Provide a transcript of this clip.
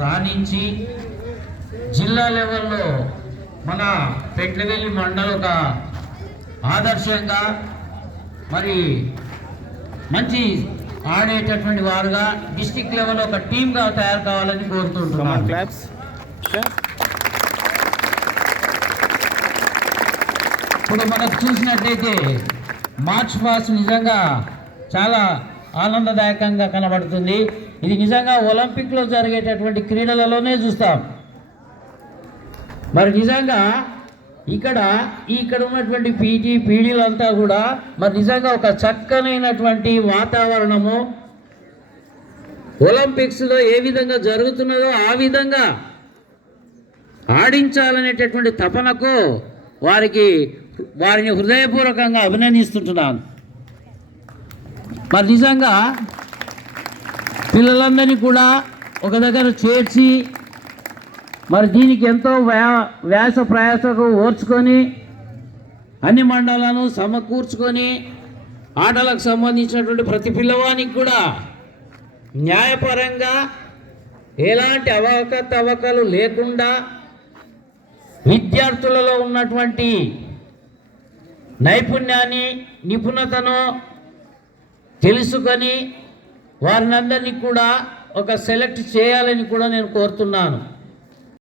రాణించి జిల్లా లెవెల్లో మన పెంటవెల్లి మండలం ఒక ఆదర్శంగా మరి మంచి ఆడేటటువంటి వారుగా డిస్టిక్ లెవెల్లో ఒక టీమ్గా తయారు కావాలని కోరుతుంటున్నాను. ఇప్పుడు మనకు చూసినట్టయితే మార్చ్ పాస్ నిజంగా చాలా ఆనందదాయకంగా కనబడుతుంది. ఇది నిజంగా ఒలింపిక్లో జరిగేటటువంటి క్రీడలలోనే చూస్తాం. మరి నిజంగా ఇక్కడ ఇక్కడ ఉన్నటువంటి పీజీ పీడీలంతా కూడా మరి నిజంగా ఒక చక్కనైనటువంటి వాతావరణము. ఒలింపిక్స్లో ఏ విధంగా జరుగుతున్నదో ఆ విధంగా ఆడించాలనేటటువంటి తపనకు వారికి వారిని హృదయపూర్వకంగా అభినందిస్తుంటున్నాను. మరి నిజంగా పిల్లలందరినీ కూడా ఒక దగ్గర చేర్చి మరి దీనికి ఎంతో వ్యా వ్యాస ప్రయాసకు ఓర్చుకొని అన్ని మండలాలను సమకూర్చుకొని ఆటలకు సంబంధించినటువంటి ప్రతి పిల్లవానికి కూడా న్యాయపరంగా ఎలాంటి అవకతవకలు లేకుండా విద్యార్థులలో ఉన్నటువంటి నైపుణ్యాన్ని నిపుణతను తెలుసుకొని వారినందరినీ కూడా ఒక సెలెక్ట్ చేయాలని కూడా నేను కోరుతున్నాను.